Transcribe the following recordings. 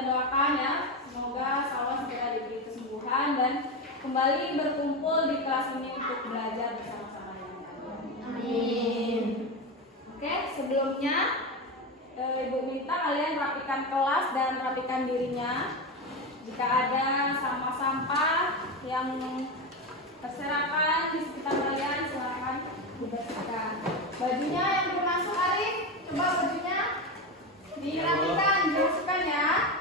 kita doakan ya, semoga Salwa segera diberi kesembuhan dan kembali berkumpul di kelas ini untuk belajar bersama-sama dengan kalian. Amin. Oke, sebelumnya Ibu minta kalian rapikan kelas dan rapikan dirinya. Jika ada sampah-sampah yang berserakan di sekitar kalian, silakan dibersihkan. Bajunya yang belum masuk, Arif, coba bajunya dirapikan, dimasukkan ya.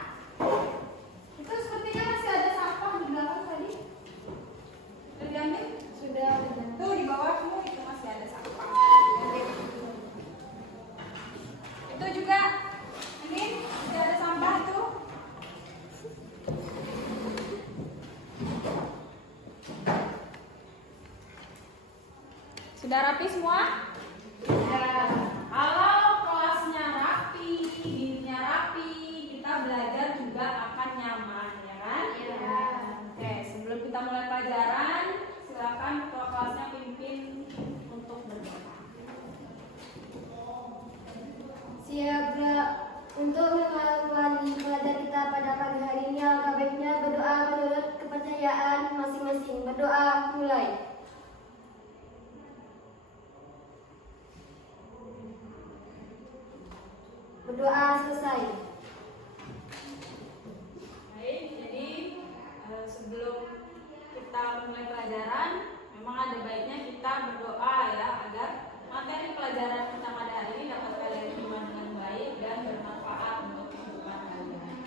Itu sepertinya masih ada sampah di belakang tadi. Sudah diambil? Sudah. Tuh di bawahmu itu masih ada sampah. Itu juga ini sudah ada sampah tuh. Sudah rapi semua? Sudah. Kalau kelasnya rapi, dirinya rapi, kita belajar juga akan nyaman, ya kan? Iya. Oke, sebelum kita mulai pelajaran, silakan ketua kelasnya pimpin untuk berdoa. Siapa untuk mengawali pelajaran kita pada pagi hari ini, alangkah baiknya berdoa menurut kepercayaan masing-masing. Berdoa mulai. Berdoa selesai. Baik, jadi sebelum kita mulai pelajaran, memang ada baiknya kita berdoa ya, agar materi pelajaran kita pada hari ini dapat kalian terima dengan baik dan bermanfaat untuk kehidupan kalian.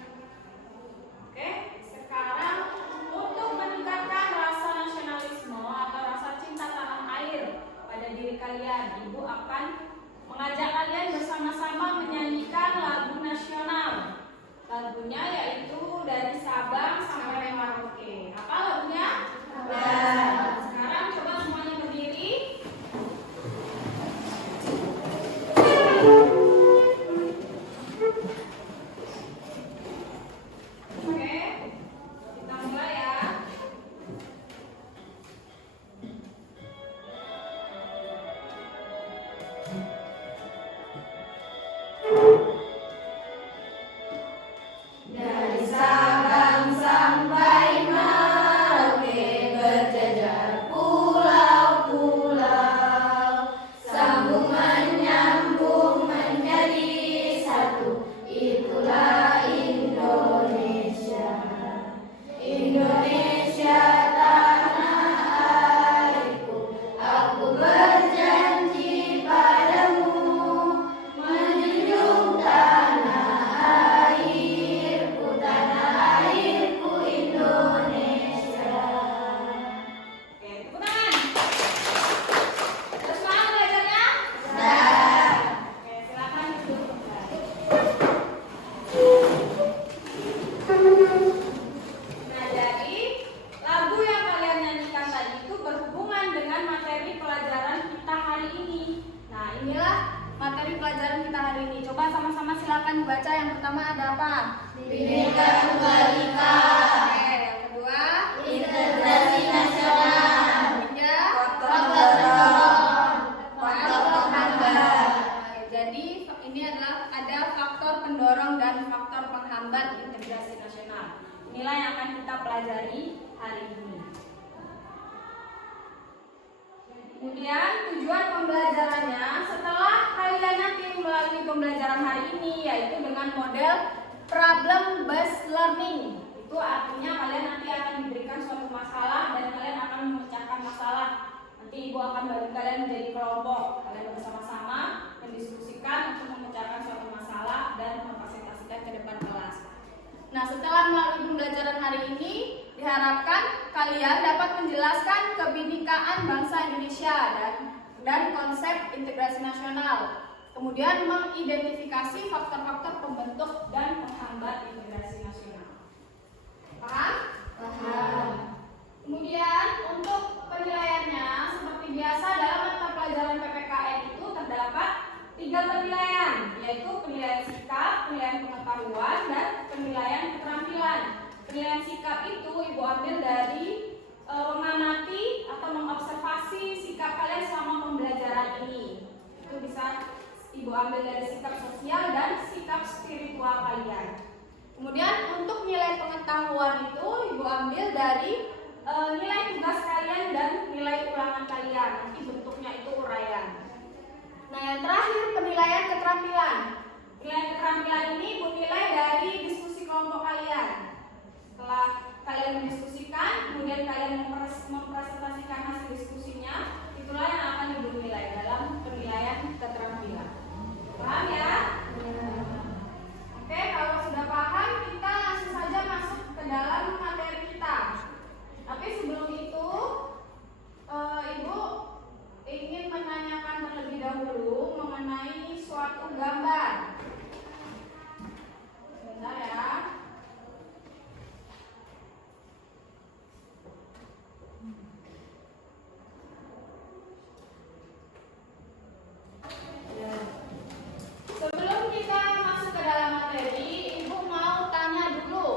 Oke, sekarang untuk meningkatkan rasa nasionalisme atau rasa cinta tanah air pada diri kalian, Ibu akan mengajak kalian bersama-sama menyanyikan lagu nasional. Lagunya yaitu dari Sabang sampai Merauke. Apa lagunya? Sekarang coba semuanya berdiri. Oke, kita mulai ya. Dari Sabang sampai Merauke berjajar pulau-pulau, sambung menyambung menjadi satu, itulah Indonesia. Indonesia tanah airku, aku berjanji padamu menjunjung tanah airku Indonesia. Oke, tepuk tangan. Terus semangat belajarnya? Sudah. Oke, silakan duduk kembali. Nah, jadi lagu yang kalian nyanyikan tadi itu berhubungan dengan materi pelajaran kita hari ini. Nah, inilah materi pelajaran kita hari ini. Coba sama-sama silakan dibaca. Yang pertama ada apa? Bhinneka Tunggal Ika. Oke, yang kedua Integrasi nasional. ketiga Gotong royong. faktor penghambat. Jadi ini adalah ada faktor pendorong dan faktor penghambat integrasi nasional. Inilah yang akan kita pelajari hari ini. Kemudian tujuan pembelajarannya setelah kalian nanti melalui pembelajaran hari ini yaitu dengan model problem based learning. Itu artinya kalian nanti akan diberikan suatu masalah dan kalian akan memecahkan masalah. Nanti Ibu akan bagi kalian menjadi kelompok. Kalian bersama-sama mendiskusikan untuk memecahkan suatu masalah dan mempresentasikan ke depan kelas. Nah, setelah melalui pembelajaran hari ini, diharapkan kalian dapat menjelaskan kebinekaan bangsa Indonesia dan konsep integrasi nasional. Kemudian mengidentifikasi faktor-faktor pembentuk dan penghambat integrasi nasional. Paham? Paham. Kemudian untuk penilaiannya seperti biasa dalam mata pelajaran PPKN itu terdapat 3 penilaian, yaitu penilaian sikap, penilaian pengetahuan, dan penilaian keterampilan. Penilaian sikap itu Ibu ambil dari mengamati atau mengobservasi sikap kalian selama pembelajaran ini. Itu bisa Ibu ambil dari sikap sosial dan sikap spiritual kalian. Kemudian pengetahuan itu Ibu ambil dari nilai tugas kalian dan nilai ulangan kalian. Nanti bentuknya itu uraian. Nah, yang terakhir penilaian keterampilan. Nilai keterampilan ini Ibu nilai dari diskusi kelompok kalian. Setelah kalian mendiskusikan, kemudian kalian mempresentasikan hasil diskusinya, itulah yang akan Ibu nilai dalam penilaian keterampilan. Paham ya? Oke, kalau sudah paham, kita langsung saja masuk ke dalam materi kita. Tapi sebelum itu, Ibu ingin menanyakan terlebih dahulu mengenai suatu gambar. Sebentar ya. Sebelum kita masuk ke dalam materi, Ibu mau tanya dulu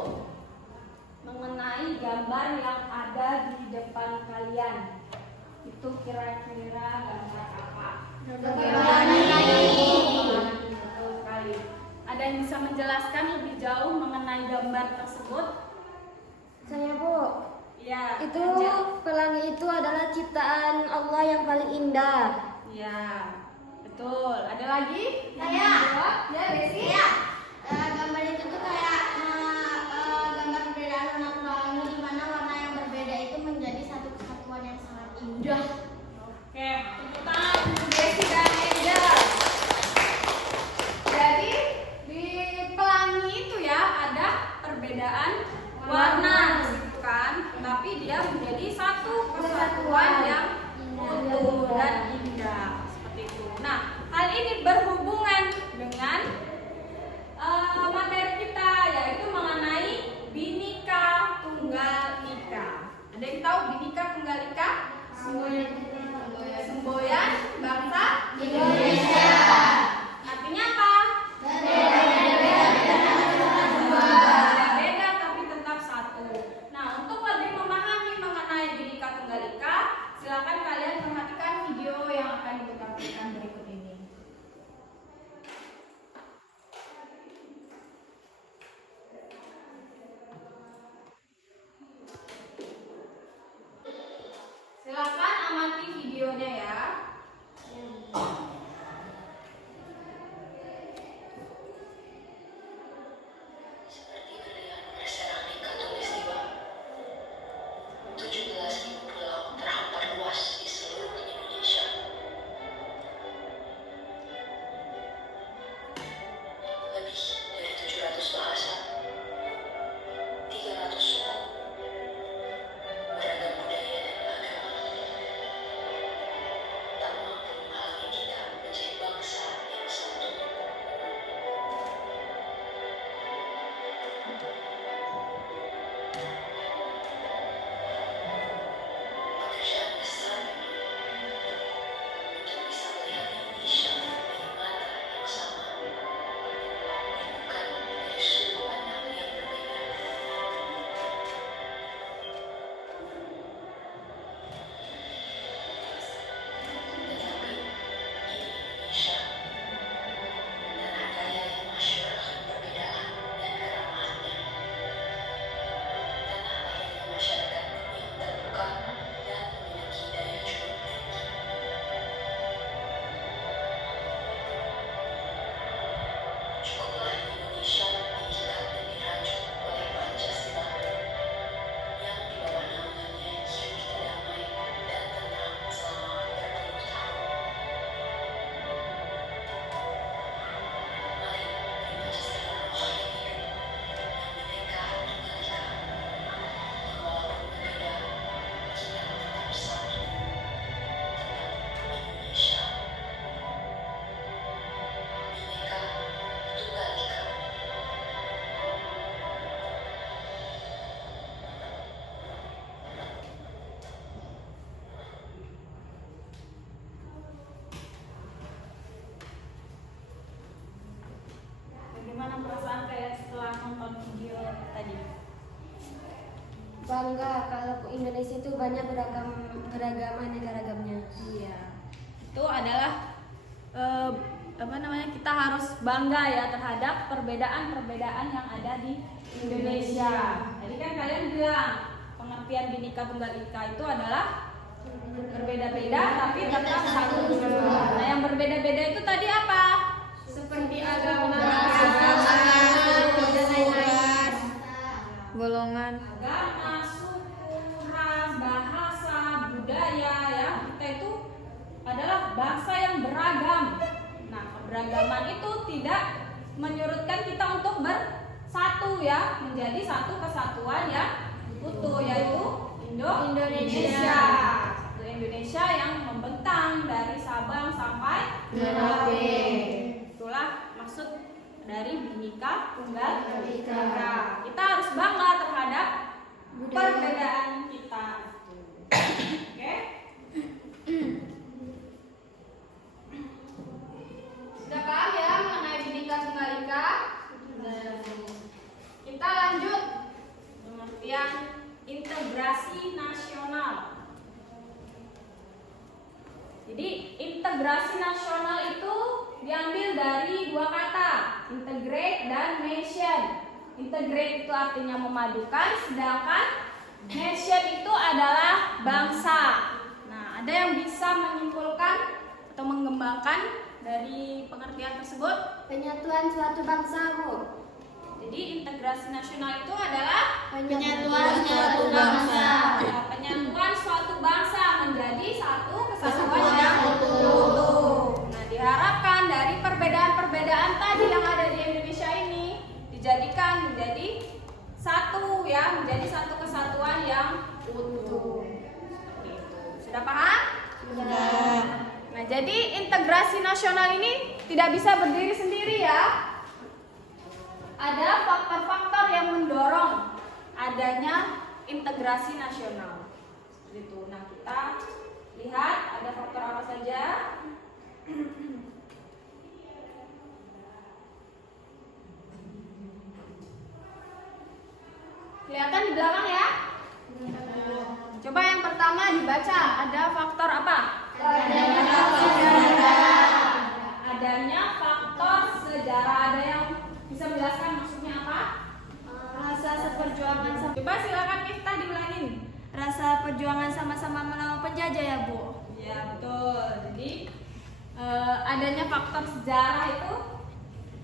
mengenai gambar yang ada di depan kalian. Itu kira-kira gambar apa? Bagaimana ini? Betul sekali. Ada yang bisa menjelaskan lebih jauh mengenai gambar tersebut? Saya, Bu. Ya. Itu Anja. pelangi itu adalah ciptaan Allah yang paling indah. Ya, betul. Ada lagi? Saya. Ya, Desi. Gambar itu tuh kayak gambar perbedaan warna pelangi di mana warna yang berbeda itu menjadi satu kesatuan yang sangat indah. Oke, tepuk tangan untuk Desi dan Angel. Jadi di pelangi itu ya ada perbedaan warna di situ kan, tapi dia menjadi satu kesatuan yang utuh dan indah seperti itu. Nah, hal ini berhubungan dengan materi kita, yaitu mengenai Bhinneka Tunggal Ika. Ada yang tahu Bhinneka Tunggal Ika? Semboyan bangsa Indonesia. Artinya apa? Beda tapi tetap satu. Nah, untuk lebih memahami mengenai Bhinneka Tunggal Ika, silakan kalian perhatikan video yang akan ditampilkan berikut ini. Silakan amati videonya ya. Seperti berlian berserang di khatulistiwa, 17.000 pulau terhampar luas di seluruh Indonesia. Lebih dari 700 bahasa, 300 suku, beragam budaya dan agama, tak mampu menghalangi kita menjadi bangsa yang satu. Pekerjaan besar untuk bisa melihat Indonesia dari mata yang sama, bukan dari sudut pandang yang berbeda. Tetapi ini Indonesia, tanah kaya yang masyhur akan perbedaan dan keramahannya. Tanah lahirnya masyarakat yang terbuka dan memiliki daya juang tinggi. Cukuplah Indonesia diikat dan dirajut oleh Pancasila, yang di bawah naungannya hidup kita damai dan tenang selama berpuluh tahun. Mari beri Pancasila rohani hidup yang Bhinneka Tunggal Ika. Walaupun berbeda, kita tetap satu, tetap Indonesia. Bhinneka Tunggal Ika. Bagaimana perasaan kalian setelah nonton video tadi? Bangga kalau Indonesia itu banyak beragam aneka ragamnya. Iya. Itu adalah kita harus bangga ya terhadap perbedaan-perbedaan yang ada di Indonesia. Jadi kan kalian bilang pengertian Bhinneka Tunggal Ika itu adalah berbeda-beda tapi tetap satu tujuan. Nah, yang berbeda-beda itu tadi apa? Seperti agama, golongan, agama, suku, ras, bahasa, budaya ya. Kita itu adalah bangsa yang beragam. Nah, keberagaman itu tidak menyurutkan kita untuk bersatu ya, menjadi satu kesatuan yang utuh, yaitu Indonesia. Satu Indonesia yang membentang dari Sabang sampai Merauke. Itulah maksud dari Bhinneka Tunggal Ika. Kita harus bangga terhadap perbedaan kita. Oke? Sudah paham ya mengenai Bhinneka Tunggal Ika? Kita lanjut pengertian integrasi nasional. Jadi integrasi nasional itu diambil dari dua kata, integrate dan nation. Integrate itu artinya memadukan, sedangkan nation itu adalah bangsa. Nah, ada yang bisa menyimpulkan atau mengembangkan dari pengertian tersebut? Penyatuan suatu bangsa, Bu. Jadi integrasi nasional itu adalah Penyatuan suatu bangsa. Penyatuan suatu bangsa menjadi satu kesatuan yang utuh. Nah, diharapkan dari perbedaan-perbedaan tadi yang ada di Indonesia ini dijadikan menjadi satu ya, menjadi satu kesatuan yang utuh. Gitu. Sudah paham? sudah. Nah, jadi integrasi nasional ini tidak bisa berdiri sendiri ya. Ada faktor-faktor yang mendorong adanya integrasi nasional. Gitu. Nah, kita lihat ada faktor apa saja. Kelihatan di belakang ya? Coba yang pertama dibaca, ada faktor apa? Adanya faktor sejarah. Ada yang bisa menjelaskan maksudnya apa? Rasa seperjuangan sama. Coba silakan Miftah diulangin. Rasa perjuangan sama-sama melawan penjajah ya, Bu. Ya betul. Jadi adanya faktor sejarah itu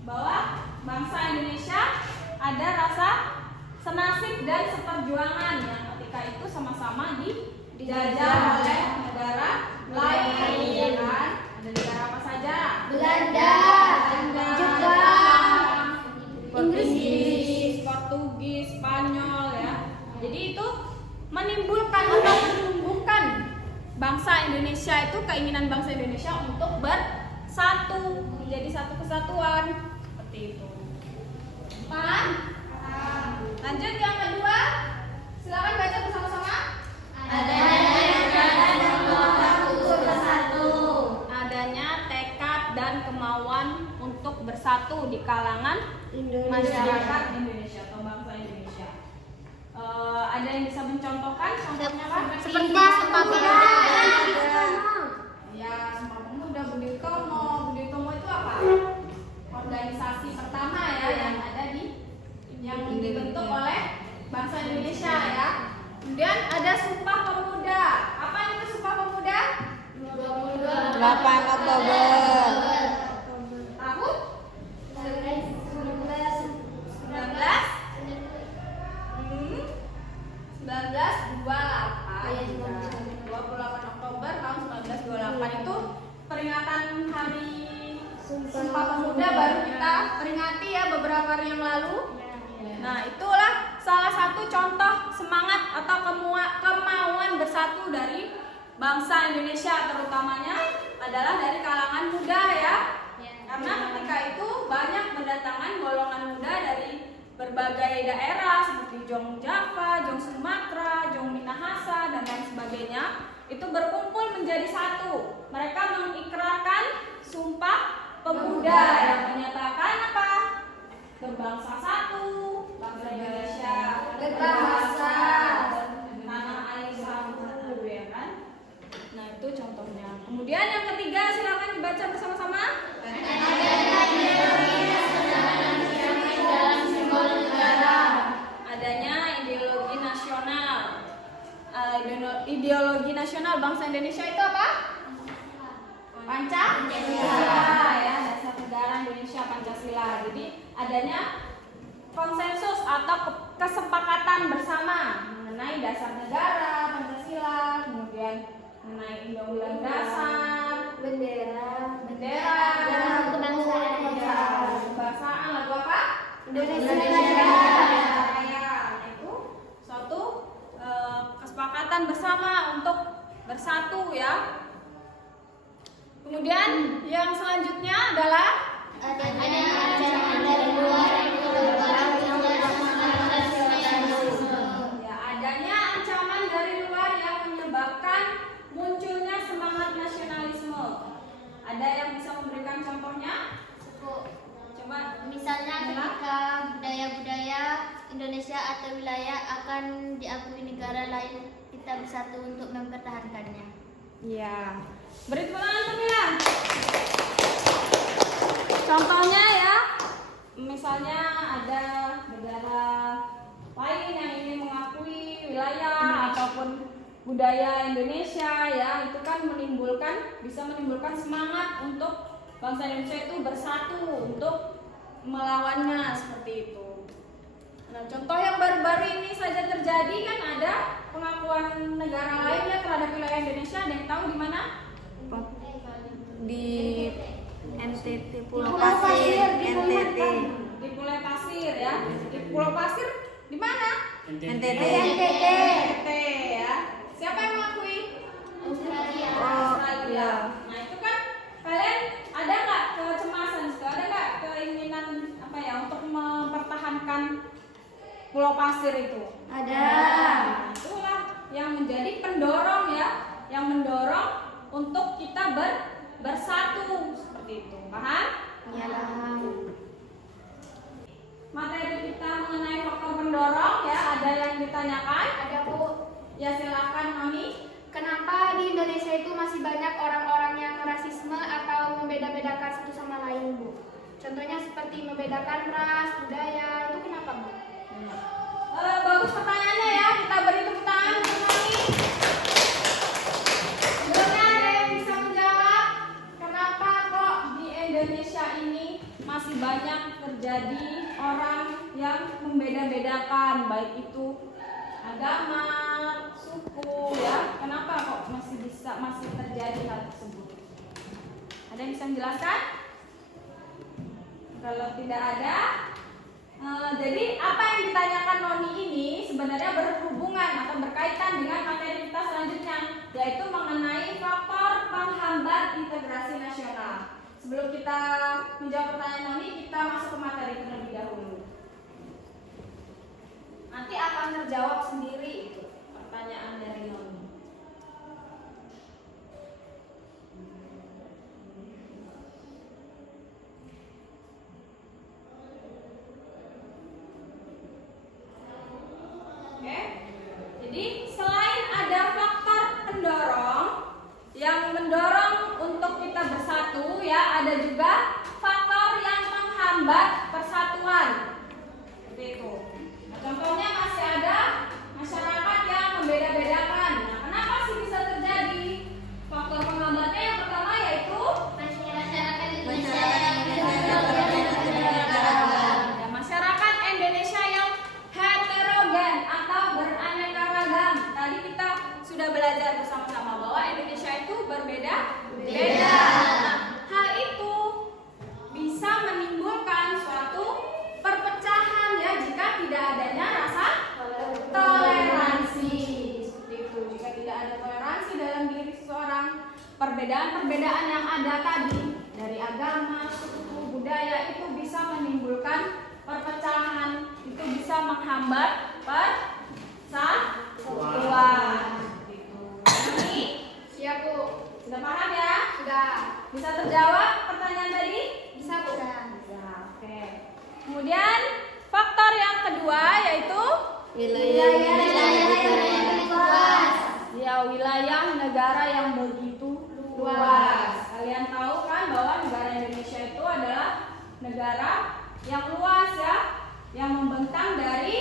bahwa bangsa Indonesia ada rasa senasib dan seperjuangan yang ketika itu sama-sama dijajah oleh negara lain, ya kan? Ada negara apa saja? Belanda, Jepang, Inggris, Portugis, Spanyol ya. Jadi itu menimbulkan atau menumbuhkan bangsa Indonesia itu, keinginan bangsa Indonesia untuk bersatu menjadi satu kesatuan seperti itu. Paham? Lanjut yang kedua, silakan baca bersama-sama. Adanya tekad dan kemauan untuk bersatu di kalangan masyarakat Indonesia atau bangsa Indonesia. Ada yang bisa mencontohkan contohnya apa? Seperti Sumpah Pemuda. Ya, Sumpah Pemuda, Budi Utomo. Budi Utomo itu apa? Organisasi pertama ya yang ada yang dibentuk oleh bangsa Indonesia ya. Kemudian ada Sumpah Pemuda. Apa itu Sumpah Pemuda? 8 Oktober. Tahun 28 Oktober tahun 1928 itu peringatan hari Sumpah Pemuda baru kita peringati ya beberapa hari yang lalu. Nah, itulah salah satu contoh semangat atau kemauan bersatu dari bangsa Indonesia, terutamanya adalah dari kalangan muda ya. Karena ketika itu banyak mendatangkan golongan muda dari berbagai daerah seperti Jong Java, Jong Sumatera, Jong Minahasa dan lain sebagainya, itu berkumpul menjadi satu. Mereka mengikrarkan Sumpah Pemuda yang menyatakan apa? Berbangsa satu, bangsa Indonesia, berbahasa, tanah air satu, ya kan? Nah, itu contohnya. Kemudian yang ketiga, silakan dibaca bersama-sama. nasional bangsa Indonesia itu apa? Pancasila ya, dasar negara Indonesia Pancasila. Jadi adanya konsensus atau kesepakatan bersama mengenai dasar negara Pancasila, kemudian mengenai undang-undang dasar, Bendera. bendera, Kebangsaan. kebangsaan, lalu apa? Indonesia Raya. Itu suatu kesepakatan bersama untuk bersatu ya. Kemudian yang selanjutnya adalah adanya ancaman dari luar yang ya, adanya ancaman dari luar yang menyebabkan munculnya semangat nasionalisme. Ada yang bisa memberikan contohnya? Coba. Misalnya ketika budaya-budaya Indonesia atau wilayah akan diakui negara lain, kita bersatu untuk mempertahankannya. Iya. Beri tepuk tangan Camilla. Contohnya ya, misalnya ada negara lain yang ingin mengakui wilayah ataupun budaya Indonesia ya, itu kan bisa menimbulkan semangat untuk bangsa Indonesia itu bersatu untuk melawannya seperti itu. Nah, contoh yang baru-baru ini saja terjadi kan ada pengakuan negara lain ya terhadap wilayah Indonesia. Ada yang tahu di mana? Di NTT, Pulau Pulau Pasir, di NTT. Di Pulau Pasir ya. Di Pulau Pasir di mana? NTT. NTT ya. Siapa yang mengakui? Australia. Australia. Nah itu kan kalian ada nggak kecemasan, ada nggak keinginan apa ya untuk mempertahankan Pulau Pasir itu? Ada. Nah, itulah yang menjadi pendorong ya, yang mendorong untuk kita bersatu seperti itu. Paham? Ya. Materi kita mengenai faktor pendorong ya, ada yang ditanyakan? Ada, Bu. Ya silakan Noni. Kenapa di Indonesia itu masih banyak orang-orang yang rasisme atau membeda-bedakan satu sama lain, Bu? Contohnya seperti membedakan ras, budaya, itu kenapa, Bu? Bagus pertanyaannya ya, kita beri tepuk tangan untuk Noni. Sebelumnya ada yang bisa menjawab kenapa kok di Indonesia ini masih banyak terjadi orang yang membeda-bedakan baik itu agama, suku ya. Kenapa kok masih terjadi hal tersebut? Ada yang bisa menjelaskan? Kalau tidak ada, jadi apa yang ditanyakan Noni ini sebenarnya berhubungan atau berkaitan dengan materi kita selanjutnya, yaitu mengenai faktor penghambat integrasi nasional. Sebelum kita menjawab pertanyaan Noni, kita masuk ke materi terlebih dahulu. Nanti akan terjawab sendiri itu pertanyaan dari Noni. Oke, jadi selain ada faktor pendorong yang mendorong untuk kita bersatu ya, ada juga faktor yang menghambat persatuan. Seperti itu. Nah, contohnya masih ada masyarakat yang membeda-bedakan. Nah, kenapa sih bisa terjadi? Faktor penghambatnya yang pertama yaitu Masyarakat ya, masyarakat Indonesia yang heterogen atau beraneka ragam. Tadi kita sudah belajar bersama-sama bahwa Indonesia itu berbeda-beda. Nah, hal itu bisa menimbulkan suatu perpecahan ya jika tidak adanya rasa toleransi. Seperti itu. Jika tidak ada toleransi dalam diri seseorang, perbedaan-perbedaan yang ada tadi dari agama, suku, budaya itu bisa menimbulkan perpecahan, itu bisa menghambat persatuan. Seperti itu. Ini Siap, Bu. sudah paham ya? Sudah. Bisa terjawab pertanyaan tadi? Bisa, Bu. Bisa. Oke. Kemudian faktor yang kedua yaitu Wilayah yang luas. ya wilayah negara yang begitu luas. Kalian tahu kan bahwa negara Indonesia itu adalah negara yang luas ya, yang membentang dari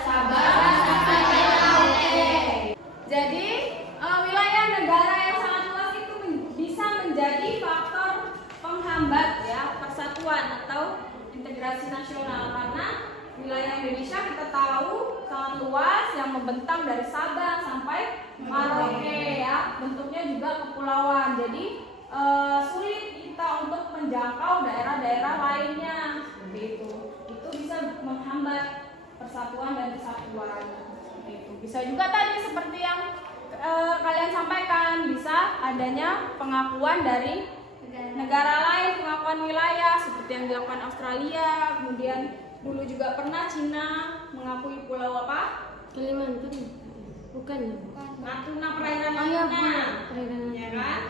Sabang sampai Merauke. Jadi wilayah wilayah Indonesia kita tahu sangat luas yang membentang dari Sabang sampai Merauke ya. Bentuknya juga kepulauan. Jadi sulit kita untuk menjangkau daerah-daerah lainnya seperti itu. Itu bisa menghambat persatuan dan kesatuan. Seperti itu. Bisa juga tadi seperti yang kalian sampaikan, bisa adanya pengakuan dari negara lain, pengakuan wilayah seperti yang dilakukan Australia, kemudian dulu juga pernah Cina mengakui pulau apa? Kalimantan. Bukan. Natuna, perairan Oh iya, Natuna. perairan Ya kan?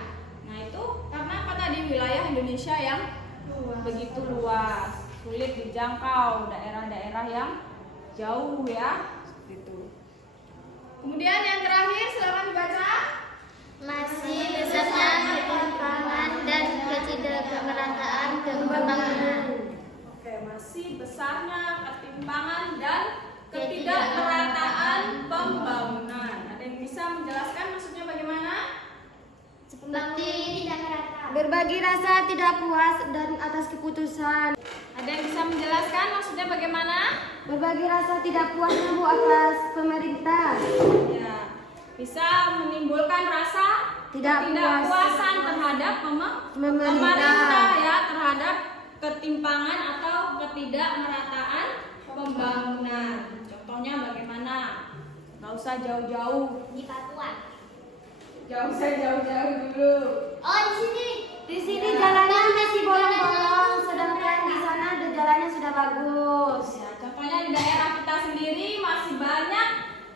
Nah, itu karena apa tadi wilayah Indonesia yang begitu luas, sulit dijangkau daerah-daerah yang jauh ya. Seperti itu. Kemudian yang terakhir silakan dibaca. Masih besarnya ketimpangan dan ketidakmerataan pembangunan. Oke, masih besarnya ketimpangan dan ketidakmerataan pembangunan. Ada yang bisa menjelaskan maksudnya bagaimana? Seperti berbagi rasa tidak puas dan atas keputusan. Ada yang bisa menjelaskan maksudnya bagaimana? Berbagi rasa tidak puasnya Bu atas pemerintah. Ya, bisa menimbulkan rasa ketidakpuasan terhadap pemerintah ya, terhadap ketimpangan atau ketidakmerataan pembangunan. Contohnya bagaimana? Nggak usah jauh-jauh. Di Papua. Nggak usah jauh-jauh dulu. Oh, di sini. Di sini jalannya masih bolong-bolong, sedangkan di sana jalannya sudah bagus. Ya, contohnya di daerah kita sendiri masih banyak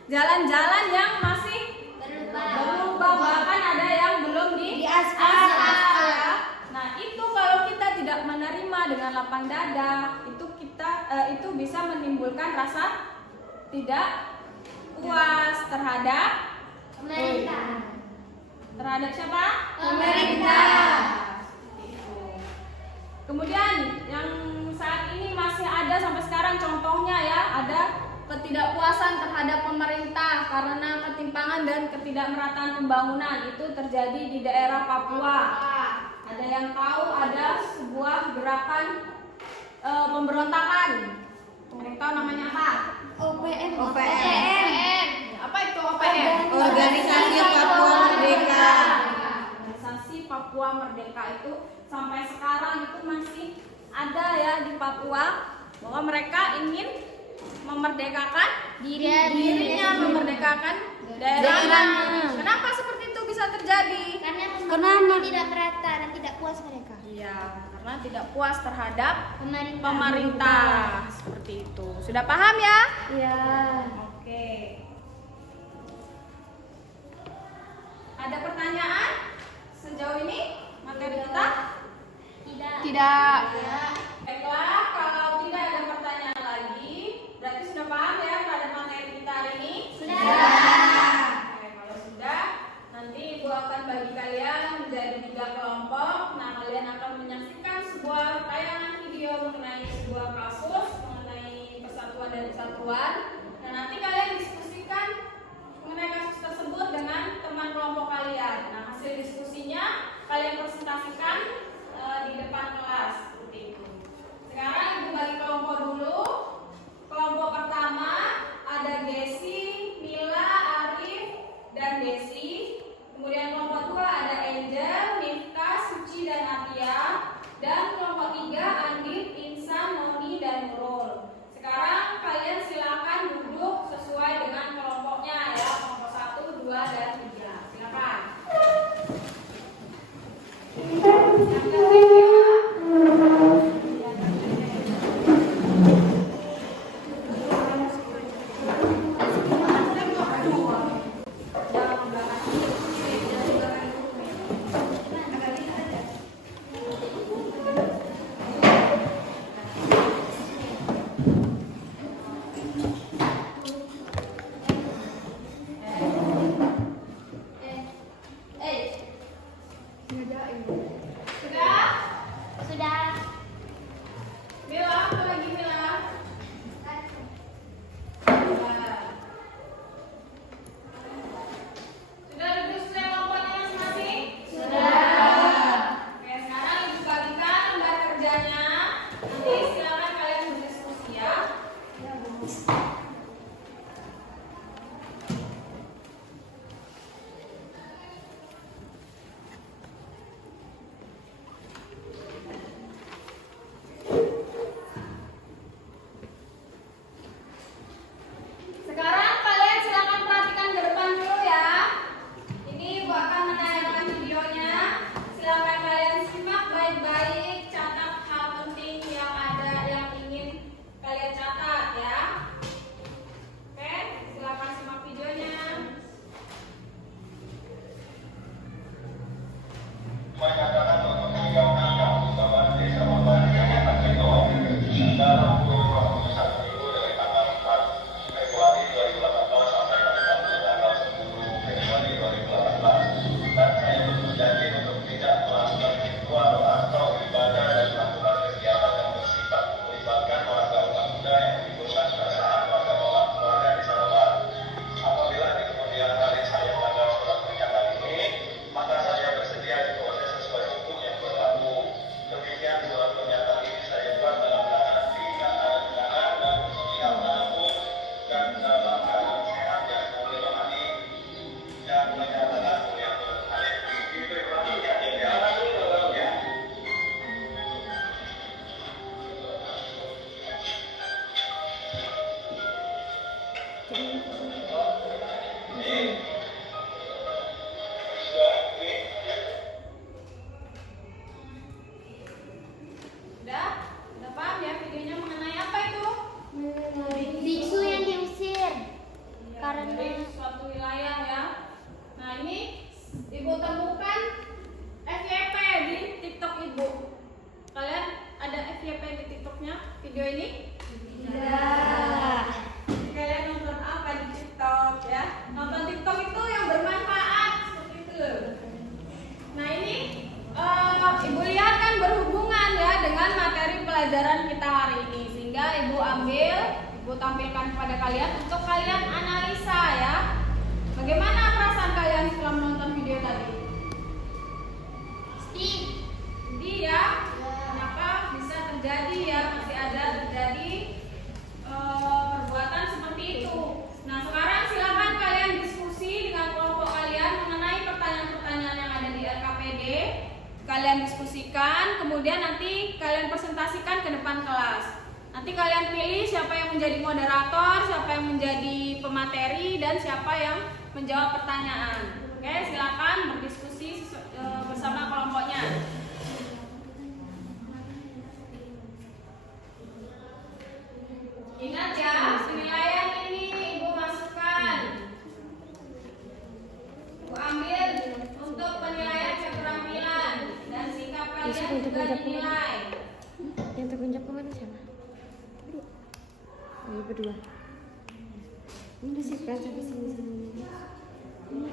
jalan-jalan yang masih berlubang, bahkan ada yang belum di aspal. ya. Nah, itu kalau kita tidak menerima dengan lapang dada, itu bisa menimbulkan rasa tidak puas terhadap Pemerintah. terhadap siapa? Pemerintah. Seperti itu. Kemudian yang saat ini masih ada sampai sekarang contohnya ya, ada ketidakpuasan terhadap pemerintah karena ketimpangan dan ketidakmerataan pembangunan itu terjadi di daerah Papua. Ada yang tahu ada sebuah gerakan pemberontakan. Ada yang tahu namanya apa? OPM. Apa itu OPM? Organisasi Papua Merdeka. Organisasi Papua Merdeka itu sampai sekarang itu masih ada ya di Papua, bahwa mereka ingin memerdekakan dirinya, memerdekakan daerahnya. Kenapa seperti itu bisa terjadi? Karena tidak merata dan tidak puas mereka. Iya, karena tidak puas terhadap Pemerintah. pemerintah. Seperti itu. Sudah paham ya? Iya. Oke. Ada pertanyaan sejauh ini materi kita? Tidak. Baiklah, kalau tidak ada pertanyaan lagi, berarti sudah paham ya pada materi kita hari ini? Sudah. Oke, kalau sudah, nanti Ibu akan bagi kalian menjadi 3 kelompok. Nah, kalian akan menyaksikan sebuah tayangan video mengenai sebuah kasus mengenai persatuan dan kesatuan. Dan nanti kalian diskusikan mengenai kasus tersebut dengan teman kelompok kalian. Nah, hasil diskusinya kalian presentasikan di depan kelas seperti itu. Sekarang Ibu bagi kelompok dulu. Kelompok pertama ada Desi, Mila, Arif, dan Desi. Kemudian kelompok 2 ada Angel, Mifta, Suci, dan Atia. Dan kelompok 3 Andit, Insan, Noni, dan Nurul. Sekarang kalian silakan duduk sesuai dengan kelompoknya ya. Kelompok 1, 2, dan 3. Silakan. Silakan, Sekarang kalian silakan perhatikan ke depan dulu ya. Ini Ibu akan menayangkan videonya. Silakan kalian simak baik-baik, catat hal penting yang ada yang ingin kalian catat ya. Oke, silakan simak videonya. Menyatakan untuk meninggalkan kampus Taman Desa Membandingkan itu dalam kurun waktu 1 minggu dari tanggal 4 Februari 2018 sampai tanggal 10 Februari 2018, dan saya berjanji untuk tidak melakukan ritual atau ibadah dan melakukan kegiatan yang bersifat melibatkan warga umat muda yang menimbulkan keresahan warga di sana Barat. Apabila di kemudian hari saya melanggar surat pernyataan ini, maka saya bersedia diproses sesuai hukum yang berlaku. Demikian surat pernyataan ini saya buat dalam keadaan tidak ada kenangan dan siap menabung dan dalam keadaan sehat dan mulia rohani dan menyatakan mulia rohani. Itu perhatikan ya. Ya. Udah paham ya videonya mengenai apa itu? Biksu yang diusir karena Dari suatu wilayah ya. Nah ini Ibu temukan FYP di TikTok Ibu. Kalian ada FYP di TikToknya video ini? tidak. Kalian nonton apa di TikTok ya? Nonton TikTok itu yang bermanfaat seperti itu. Nah ini Ibu lihat kan berhubungan ya dengan materi pelajaran kita hari ini, sehingga Ibu ambil, Ibu tampilkan kepada kalian untuk kalian analisa ya. Bagaimana perasaan kalian setelah menonton video tadi? Sedih ya? Kenapa bisa terjadi ya? Masih ada terjadi perbuatan seperti itu. Nah sekarang silakan kalian diskusi dengan kelompok kalian mengenai pertanyaan-pertanyaan yang ada di RKPD. Kalian diskusikan, kemudian nanti kalian presentasikan ke depan kelas. Nanti kalian pilih siapa yang menjadi moderator, siapa yang menjadi pemateri, dan siapa yang menjawab pertanyaan. Oke, silakan berdiskusi bersama kelompoknya. Ingat ya, penilaian ini Ibu masukkan. Ibu ambil untuk penilaian keterampilan dan sikap kalian juga dinilai. Yang terkunjap kemana siapa? Oh, berdua. Ini udah siapkan sampai sini. Ini.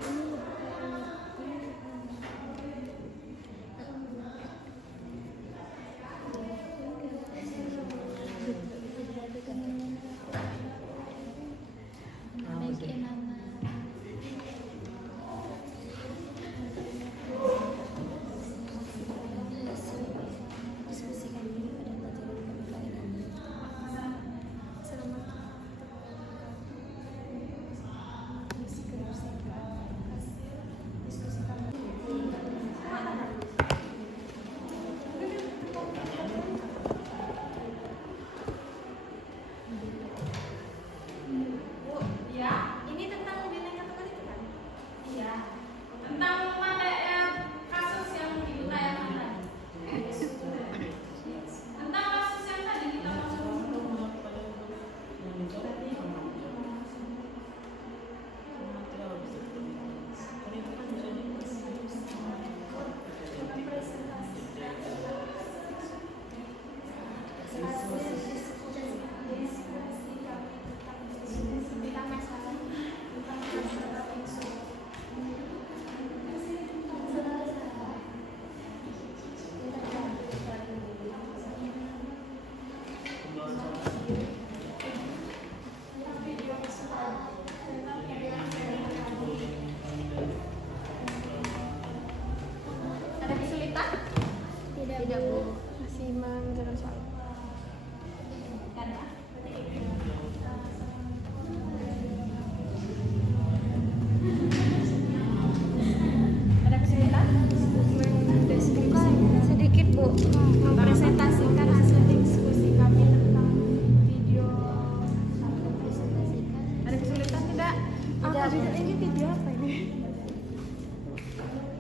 Apa judulnya ini video apa ini?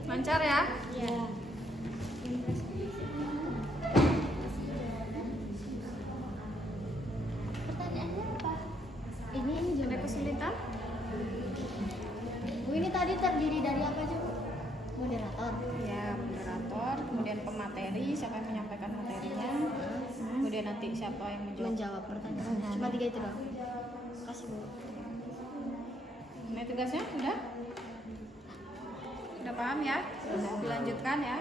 Lancar ya? Ya. Pertanyaannya apa? Ini Ada kesulitan? Bu, ini tadi terdiri dari apa aja, Bu? Moderator. Ya, moderator, kemudian pemateri, siapa yang menyampaikan materinya, kemudian nanti siapa yang Menjawab pertanyaan. Cuma 3 itu doang. Kasih, Bu. Ini tugasnya udah? Udah paham ya? Dilanjutkan ya.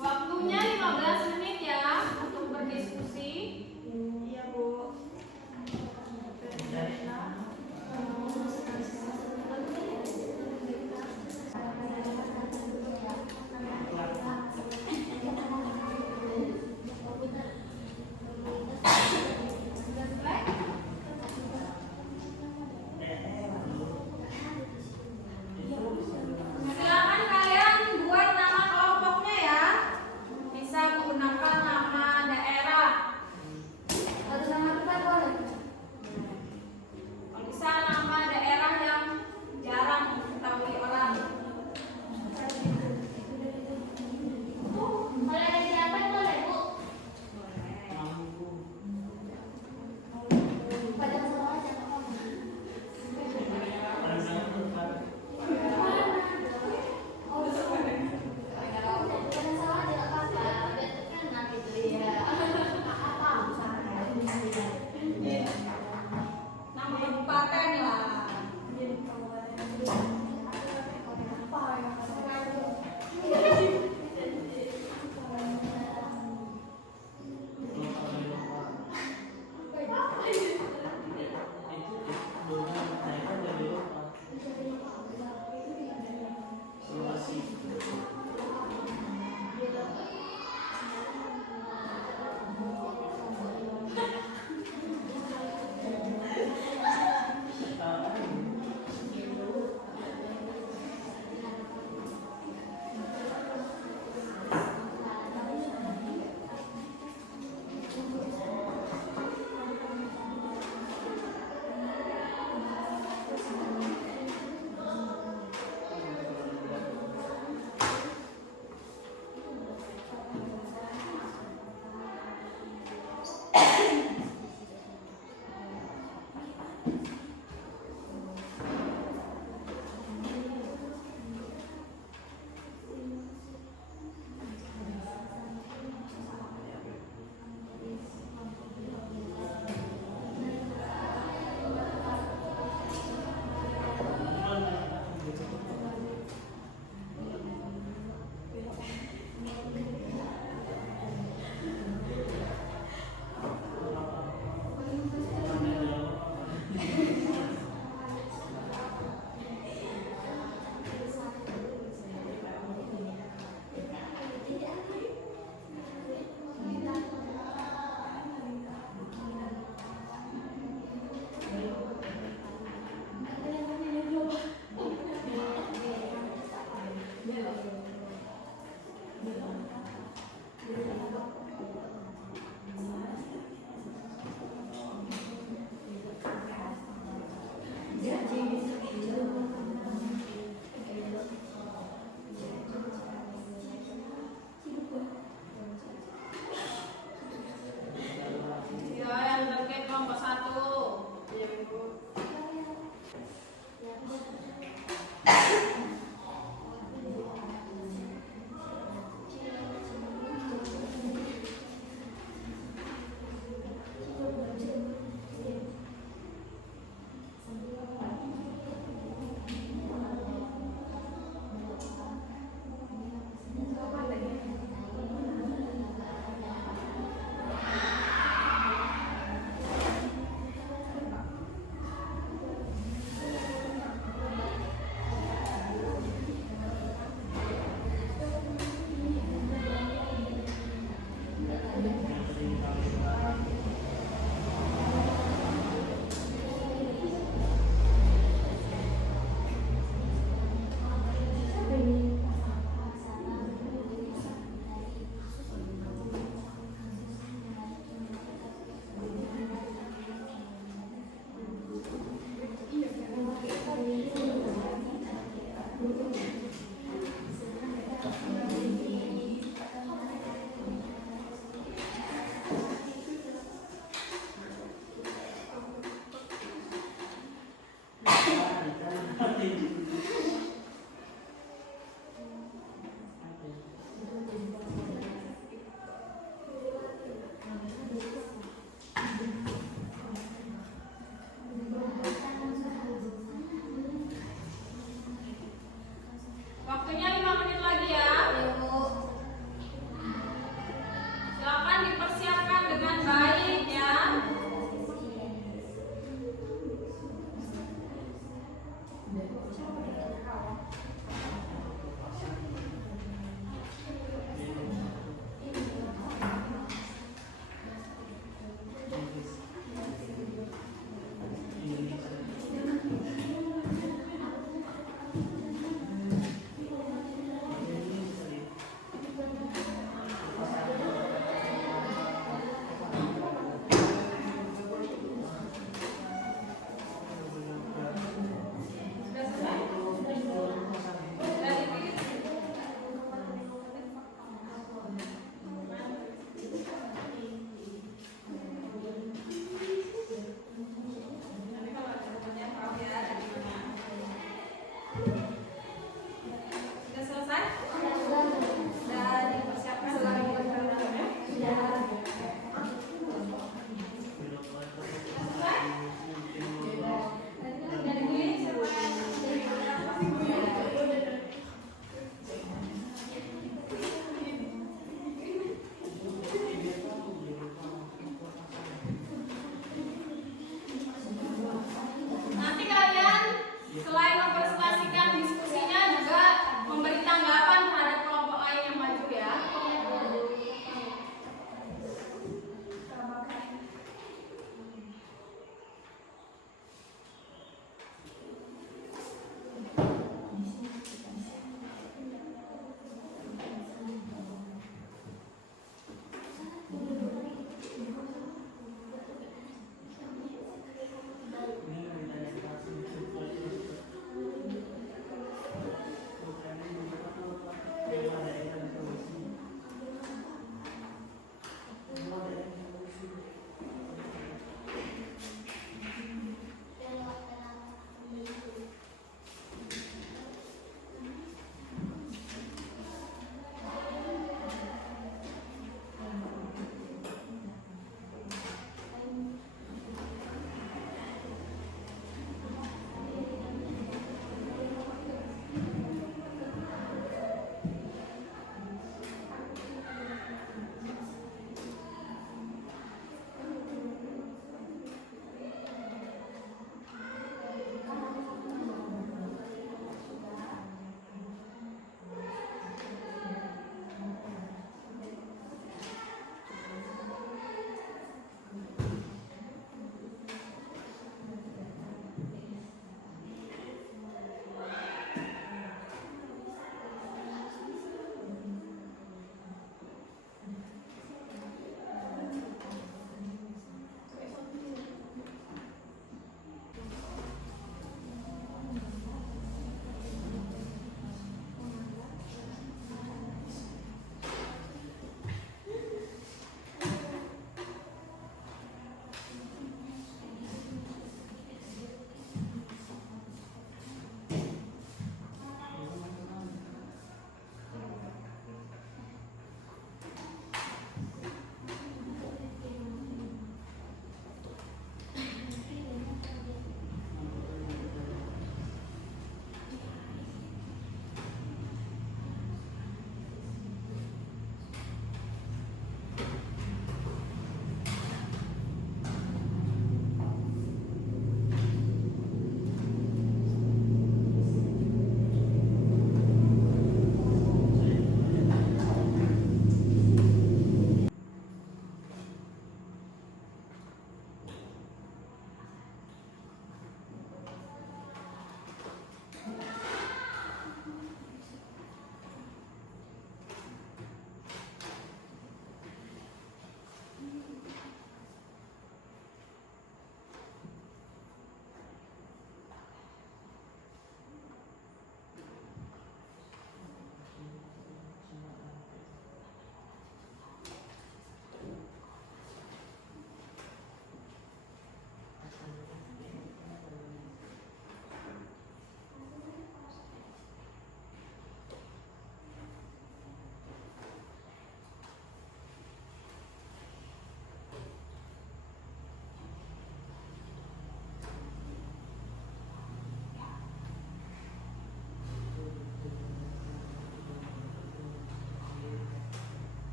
Waktunya 15 menit ya untuk berdiskusi. Iya, Bu. Silakan kalian buat nama kelompoknya ya. Bisa menggunakan nama daerah. Atau nama tempat boleh? Kalau bisa nama daerah yang jarang diketahui orang. Kalau ada siapa boleh, Bu? Pada semua aja nggak apa-apa. Pada semua aja nggak apa-apa. Kan nanti tuh ya. Apa? Nama kabupaten lah.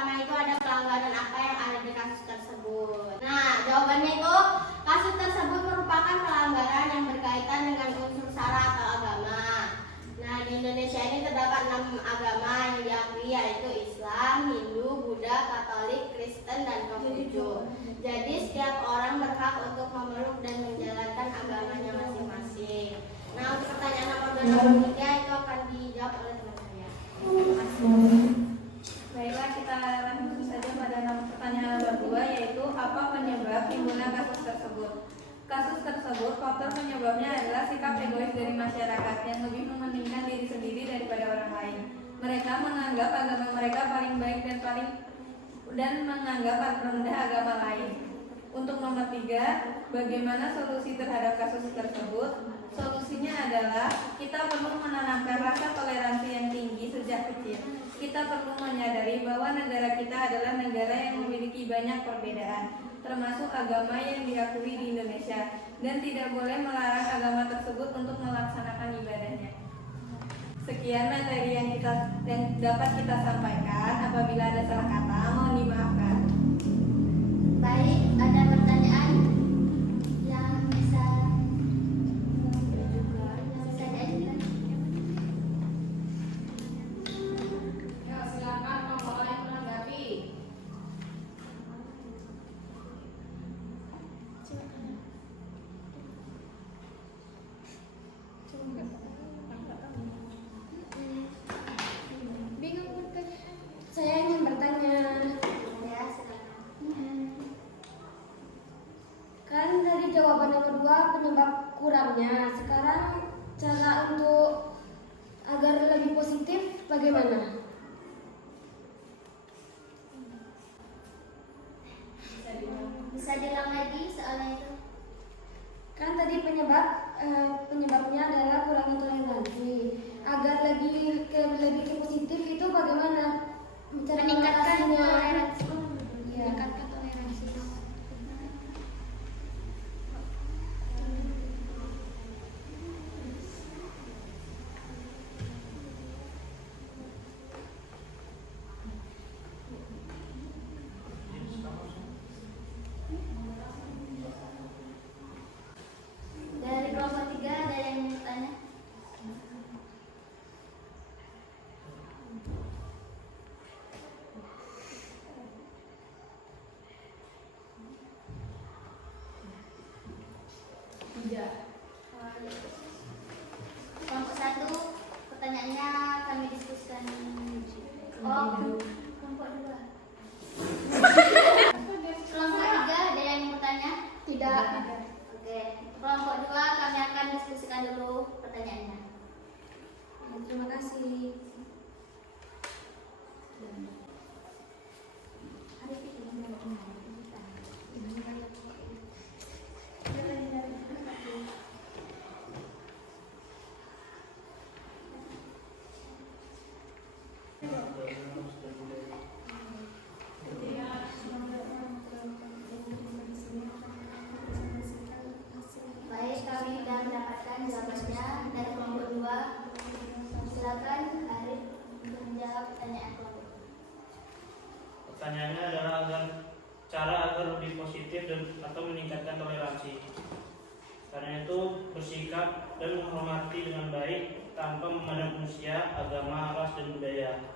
selama itu ada pelanggaran apa yang ada di kasus tersebut. Nah, jawabannya itu kasus tersebut merupakan pelanggaran yang berkaitan dengan unsur sara atau agama. Nah, di Indonesia ini terdapat 6 agama yang diakui, yaitu Islam, Hindu, Buddha, Katolik, Kristen, dan Konghucu. Jadi setiap orang berhak untuk memeluk dan menjalankan agamanya masing-masing. Nah, untuk pertanyaan nomor 23 itu akan dijawab oleh teman saya. Baiklah, kita langsung saja pada pertanyaan nomor 2, yaitu apa penyebab timbulnya kasus tersebut. Kasus tersebut, faktor penyebabnya adalah sikap egois dari masyarakat yang lebih mementingkan diri sendiri daripada orang lain. Mereka menganggap agama mereka paling baik dan menganggap rendah agama lain. Untuk nomor 3, bagaimana solusi terhadap kasus tersebut? Solusinya adalah kita perlu menanamkan rasa toleransi yang tinggi sejak kecil. Kita perlu menyadari bahwa negara kita adalah negara yang memiliki banyak perbedaan, termasuk agama yang diakui di Indonesia, dan tidak boleh melarang agama tersebut untuk melaksanakan ibadahnya. Sekian materi yang dapat kita sampaikan. Apabila ada salah kata, mohon dimaafkan. Baik, ada pertanyaan yang bisa diajukan? Ya, silakan kelompok lain menanggapi. Saya ingin bertanya. Ya, silakan. Kan dari jawaban nomor 2 penyebab kurangnya. Sekarang cara untuk agar lebih positif bagaimana? Bisa diulang lagi soalnya itu. Kan tadi penyebabnya adalah kurangnya toleransi. Agar lebih ke positif itu bagaimana? Meningkatkan toleransi. Meningkatkan toleransi. Dari kelompok 3 ada yang mau tanya? Kelompok 1 pertanyaannya kami diskusikan. Kelompok 2. Kelompok 3 ada yang mau tanya? Tidak. Oke. Kelompok 2 kami akan diskusikan dulu pertanyaannya. Terima kasih. Baik, kami sudah mendapatkan jawabannya dari kelompok 2. Silakan Arif untuk menjawab pertanyaan kelompok. Pertanyaannya adalah cara agar lebih positif atau meningkatkan toleransi. Karena itu bersikap dan menghormati dengan baik tanpa memandang usia, agama, ras, dan budaya.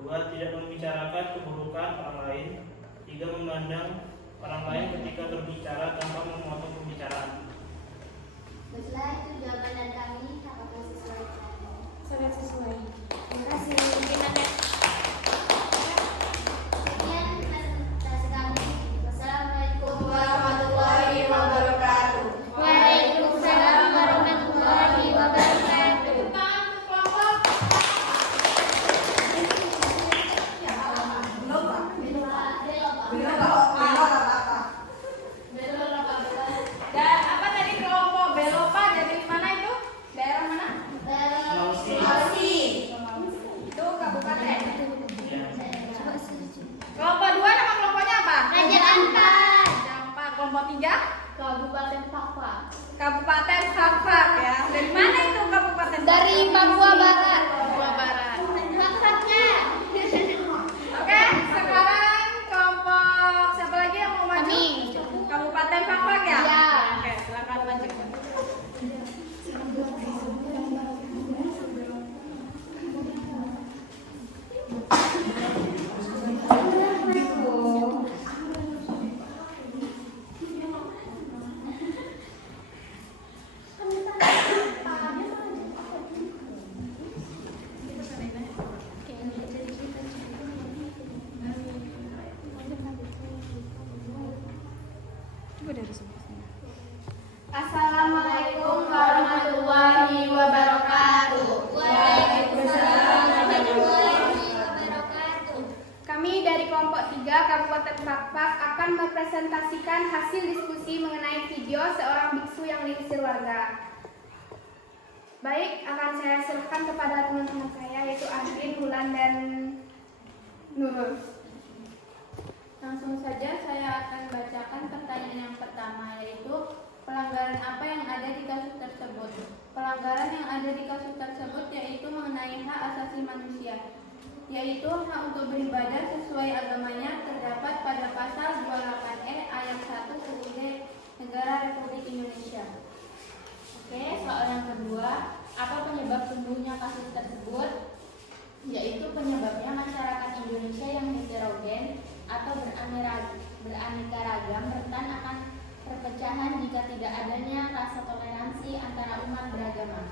2. Tidak membicarakan keburukan orang lain. 3. Memandang orang lain ketika berbicara tanpa memotong pembicaraan. Baiklah, itu jawaban dari kami. Apakah sesuai? Sangat sesuai. Terima kasih. Sekian presentasi kami. Wassalamualaikum warahmatullahi wabarakatuh. Waalaikumsalam warahmatullahi wabarakatuh. Dan apa tadi kelompok Belopa dari mana itu? Daerah mana? Sulawesi. Itu kabupaten. Ya. Kelompok 2 nama kelompoknya apa? Raja Ampat. Ampat. Kelompok 3? Kabupaten Papua. Kabupaten Fakfak ya. Dari mana itu kabupaten? Dari Papua Barat. Papua Barat. Fakfaknya. Oke, sekarang Kami dari kelompok 3 Kabupaten Pakpak akan mempresentasikan hasil diskusi mengenai video seorang biksu yang diusir warga. Baik, akan saya serahkan kepada teman-teman saya yaitu Adin, Bulan, dan Nurul. Langsung saja saya akan bacakan pertanyaan yang pertama, yaitu pelanggaran apa yang ada di kasus tersebut. Pelanggaran yang ada di kasus tersebut yaitu mengenai hak asasi manusia, yaitu hak untuk beribadah sesuai agamanya terdapat pada pasal 28E ayat 1 UUD Negara Republik Indonesia. Oke, soal yang kedua, apa penyebab tumbuhnya kasus tersebut? Yaitu penyebabnya masyarakat Indonesia yang heterogen atau beraneka ragam rentan akan perpecahan jika tidak adanya rasa toleransi antara umat beragama.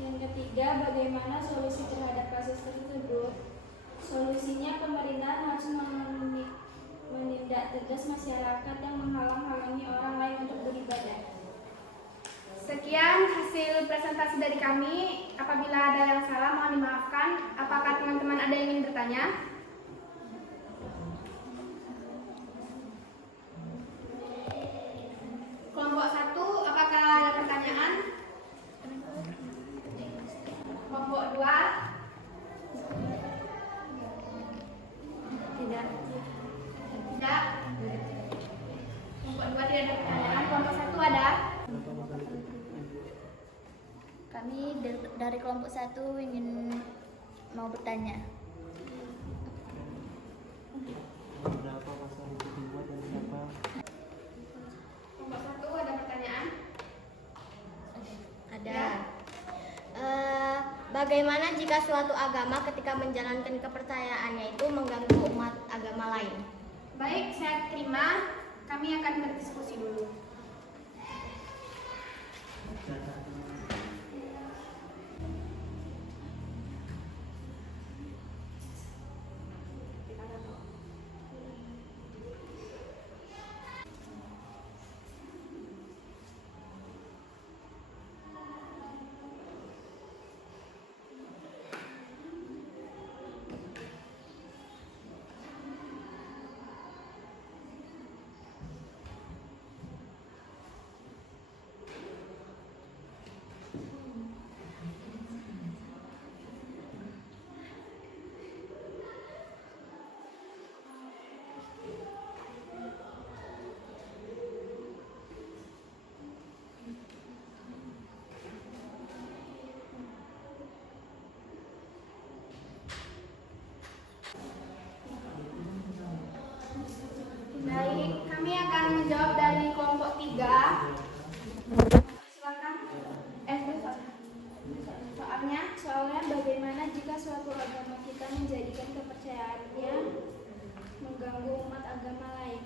Yang ketiga, bagaimana solusi terhadap kasus tersebut? Solusinya pemerintah harus menindak tegas masyarakat yang menghalang-halangi orang lain untuk beribadah. Sekian hasil presentasi dari kami. Apabila ada yang salah mohon dimaafkan. Apakah teman-teman ada yang ingin bertanya? Kelompok 1, apakah ada pertanyaan? Kelompok 2? Tidak. Tidak. Kelompok 2 tidak ada pertanyaan. Kelompok 1 ada? Kami dari kelompok 1 ingin mau bertanya. Berapa pasal itu dibuat dan kenapa? Kelompok 1 ada pertanyaan? Ada. Bagaimana jika suatu agama ketika menjalankan kepercayaannya itu mengganggu umat agama lain? Baik, saya terima. Kami akan berdiskusi dulu. Baik, kami akan menjawab dari kelompok 3. Silakan. Soalnya bagaimana jika suatu agama kita menjadikan kepercayaannya mengganggu umat agama lain?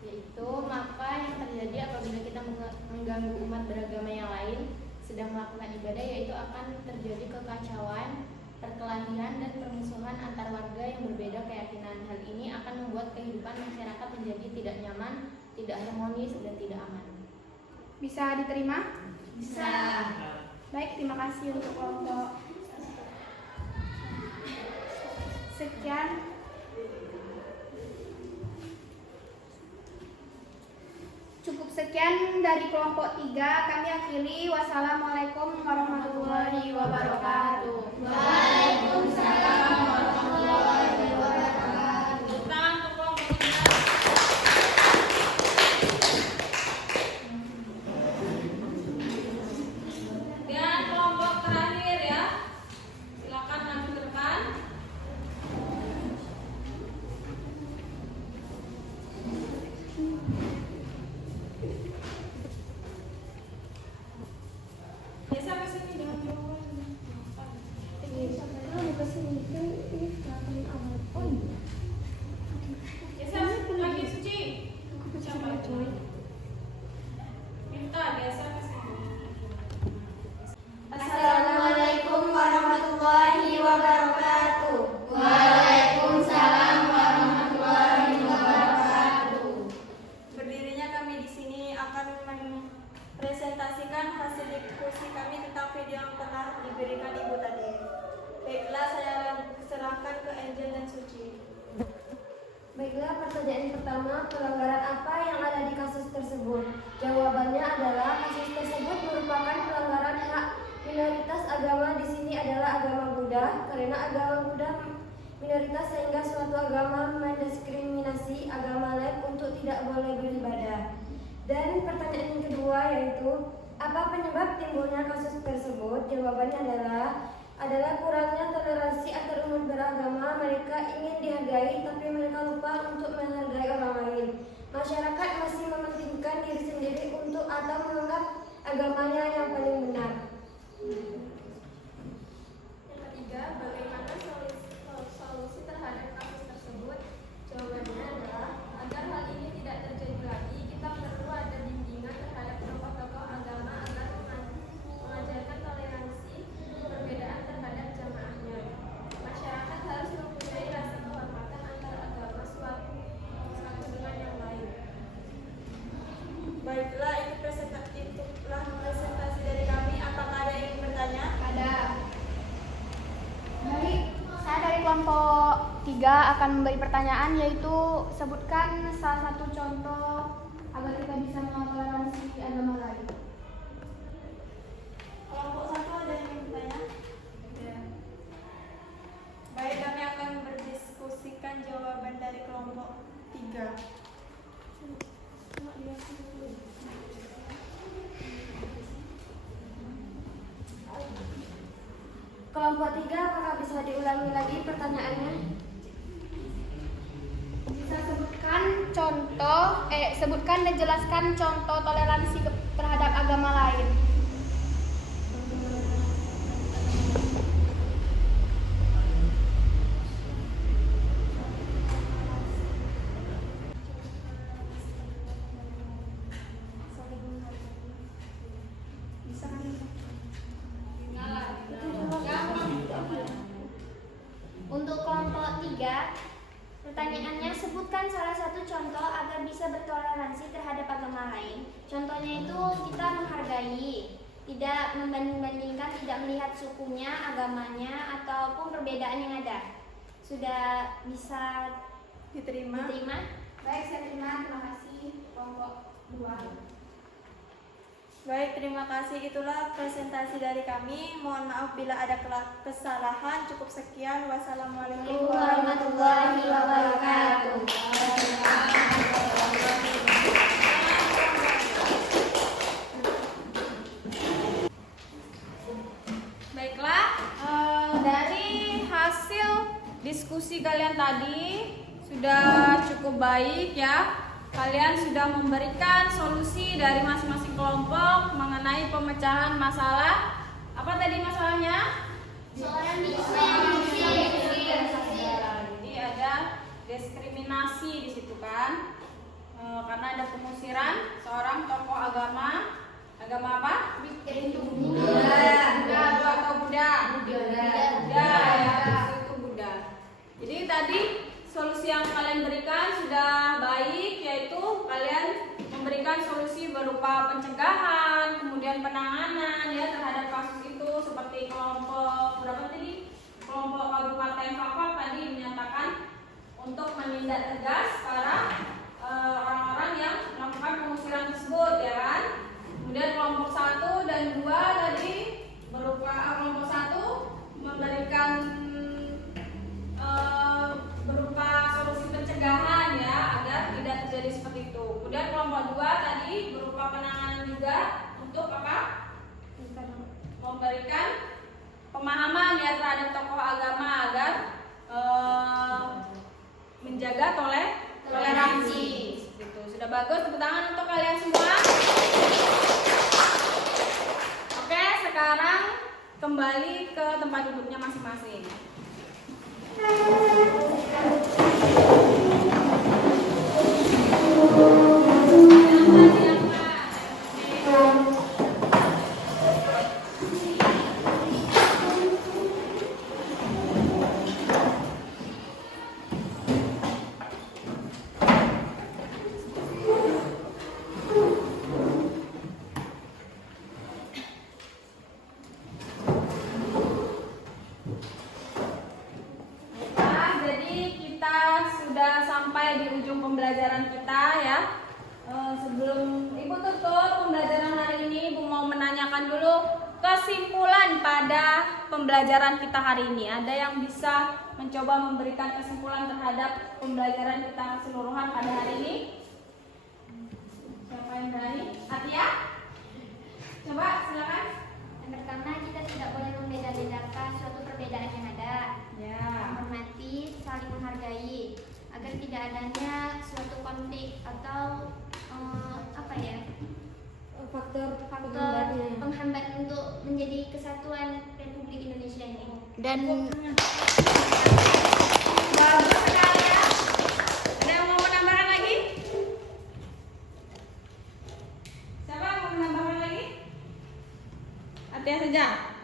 Yaitu maka yang terjadi apabila kita mengganggu umat beragama yang lain sedang melakukan ibadah, yaitu akan terjadi kekacauan, perkelahian, dan permusuhan antar warga yang berbeda keyakinan. Hal ini akan membuat kehidupan masyarakat menjadi tidak nyaman, tidak harmonis, dan tidak aman. Bisa diterima? Bisa. Baik, terima kasih untuk kelompok. Sekian. Cukup sekian dari kelompok 3. Kami akhiri. Wassalamualaikum warahmatullahi wabarakatuh. Waalaikumsalam warahmatullahi wabarakatuh. Dan kelompok terakhir ya, silakan maju ke depan. Ya sampai sini jangan jauh. Ke sini. pelanggaran apa yang ada di kasus tersebut? Jawabannya adalah kasus tersebut merupakan pelanggaran hak minoritas agama. Di sini adalah agama Buddha, karena agama Buddha minoritas sehingga suatu agama mendiskriminasi agama lain untuk tidak boleh beribadah. Dan pertanyaan yang kedua yaitu, apa penyebab timbulnya kasus tersebut? Jawabannya adalah kurangnya toleransi antar umat beragama. Mereka ingin dihargai tapi mereka lupa untuk menghargai orang lain. Masyarakat masih mementingkan diri sendiri untuk atau menganggap agamanya yang paling benar. Yang ketiga, bagaimana solusi terhadap kasus tersebut? Jawabannya adalah agar hal ini tidak terjadi lagi, kita perlu ada bimbingan terhadap tokoh-tokoh agama agar mengajarkan toleransi perbedaan terhadap jamaahnya. Masyarakat harus mempunyai rasa kehormatan antar agama satu dengan yang lain. Baiklah, itulah presentasi dari kami. Apakah ada yang ingin bertanya? Ada. Baik, saya dari kelompok 3 akan memberi pertanyaan, yaitu sebutkan salah satu contoh agar kita bisa mentoleransi agama lain. Kelompok 1 ada yang ingin bertanya? Ya. Baik, kami akan berdiskusikan jawaban dari kelompok 3. Kelompok 3, apakah bisa diulangi lagi pertanyaannya? Bisa sebutkan dan jelaskan contoh toleransi terhadap agama lain. Untuk kelompok 3, pertanyaannya sebutkan salah satu contoh agar bisa bertoleransi terhadap agama lain. Contohnya itu kita menghargai, tidak membanding-bandingkan, tidak melihat sukunya, agamanya, ataupun perbedaan yang ada. Sudah bisa Diterima. Baik, saya terima kasih kelompok 2. Baik, terima kasih. Itulah presentasi dari kami. Mohon maaf bila ada kesalahan. Cukup sekian. Wassalamualaikum warahmatullahi wabarakatuh. Baiklah, dari hasil diskusi kalian tadi sudah cukup baik ya. Kalian sudah memberikan solusi dari masing-masing kelompok mengenai pemecahan masalah. Apa tadi masalahnya? Seorang biksu yang Jadi ada diskriminasi di situ kan? Karena ada pengusiran seorang tokoh agama. Agama apa? Buddha atau Buddha? Buddha ya, itu Buddha. Jadi tadi solusi yang kalian berikan sudah baik, yaitu kalian memberikan solusi berupa pencegahan, kemudian penanganan ya terhadap kasus itu, seperti kelompok berapa tadi? Kelompok Kabupaten Fakfak tadi menyatakan untuk menindak tegas para orang-orang yang melakukan pengusiran tersebut ya kan. Kemudian kelompok 1 dan 2 tadi berupa kelompok 1 memberikan berupa solusi pencegahan ya agar tidak terjadi seperti itu. Kemudian kelompok 2 tadi berupa penanganan juga untuk apa? Memberikan pemahaman ya terhadap tokoh agama agar menjaga toleransi. Gitu. Sudah bagus, tepuk tangan untuk kalian semua. Oke, sekarang kembali ke tempat duduknya masing-masing. Jadi kita kita sudah sampai di ujung pembelajaran kita ya. Sebelum Ibu tutup pembelajaran hari ini, Ibu mau menanyakan dulu kesimpulan pada pembelajaran kita hari ini. Ada yang bisa mencoba memberikan kesimpulan terhadap pembelajaran kita keseluruhan pada hari ini? Siapa yang berani? Atia? Coba silakan. Yang pertama, kita tidak boleh membeda-bedakan suatu perbedaan yang ada. Ya. Menghormati, saling menghargai, agar tidak adanya suatu konflik atau faktor penghambat untuk menjadi kesatuan Republik Indonesia ini. Dan Bagus sekali ya. Ada yang mau menambahkan lagi? Siapa yang mau menambahkan lagi? Atia saja.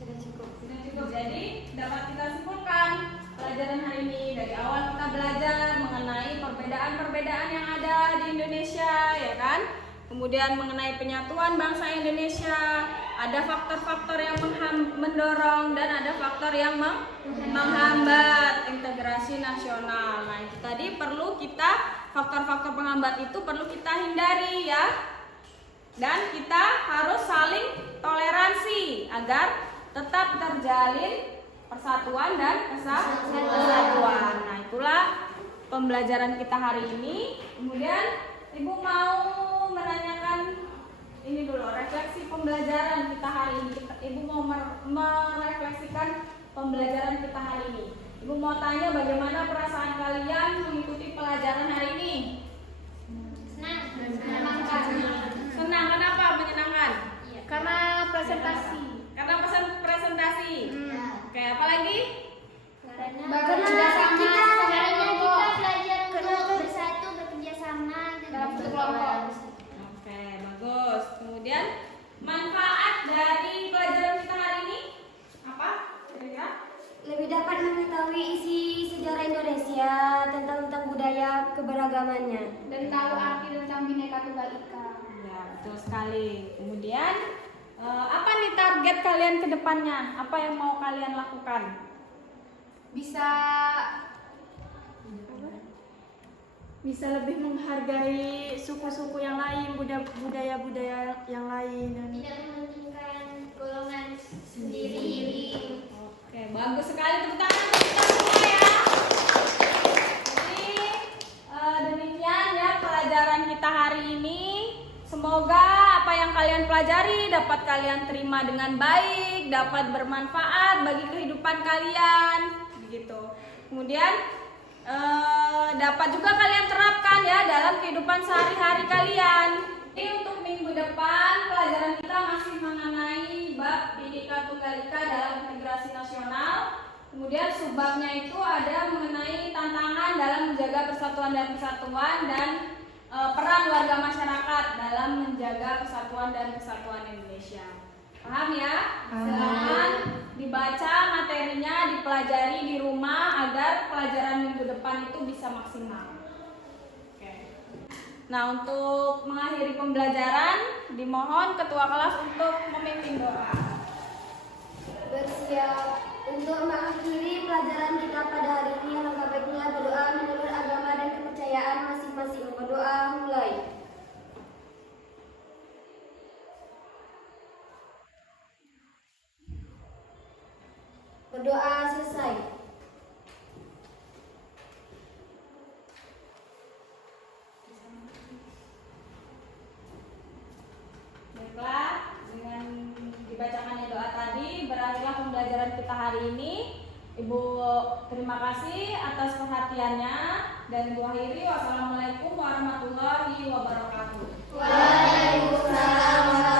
Sudah cukup. Sudah cukup. Jadi dapat kita simpulkan pelajaran hari ini, dari awal kita belajar mengenai perbedaan-perbedaan yang ada di Indonesia, ya kan? Kemudian mengenai penyatuan bangsa Indonesia, ada faktor-faktor yang mendorong dan ada faktor yang menghambat integrasi nasional. Nah, itu tadi perlu kita, faktor-faktor penghambat itu perlu kita hindari ya. Dan kita harus saling toleransi agar tetap terjalin persatuan dan kesatuan. Nah, itulah pembelajaran kita hari ini. Kemudian Ibu mau menanyakan ini dulu, refleksi pembelajaran kita hari ini. Ibu mau merefleksikan pembelajaran kita hari ini. Ibu mau tanya bagaimana perasaan kalian mengikuti pelajaran hari ini? Senang. Senang, kenapa menyenangkan? Karena presentasi. Karena pesan presentasi. Oke, apa lagi? Karena kita belajar untuk bersatu, bekerja sama Dalam satu kelompok. Oke, bagus. Kemudian manfaat dari pelajaran kita hari ini apa? Kira-kira? Lebih dapat mengetahui isi sejarah Indonesia tentang budaya keberagamannya. Dan tahu arti tentang Bhinneka Tunggal Ika. Ya, betul sekali. Kemudian apa nih target kalian ke depannya? Apa yang mau kalian lakukan? Bisa lebih menghargai suku-suku yang lain, budaya-budaya yang lain, dan tidak mementingkan golongan sendiri. Oke, bagus sekali, tepuk tangan untuk kita semua ya. Jadi demikian ya pelajaran kita hari ini. Semoga apa yang kalian pelajari dapat kalian terima dengan baik, dapat bermanfaat bagi kehidupan kalian, begitu. Kemudian dapat juga kalian terapkan ya dalam kehidupan sehari-hari kalian. Jadi untuk minggu depan pelajaran kita masih mengenai bab Bhinneka Tunggal Ika dalam integrasi nasional. Kemudian subbabnya itu ada mengenai tantangan dalam menjaga persatuan dan kesatuan dan peran warga masyarakat dalam menjaga persatuan dan kesatuan Indonesia. Paham ya? Silakan dibaca materinya, dipelajari di rumah agar pelajaran minggu depan itu bisa maksimal. Oke. Nah, untuk mengakhiri pembelajaran, dimohon ketua kelas untuk memimpin doa. Bersiap untuk mengakhiri pelajaran kita pada hari ini. Alangkah baiknya berdoa menurut agama dan kepercayaan masing-masing. Berdoa mulai. Berdoa selesai. Baiklah, dengan dibacakannya doa tadi berakhirlah pembelajaran kita hari ini. Ibu terima kasih atas perhatiannya dan Ibu akhiri. Wassalamualaikum warahmatullahi wabarakatuh. Waalaikumsalam.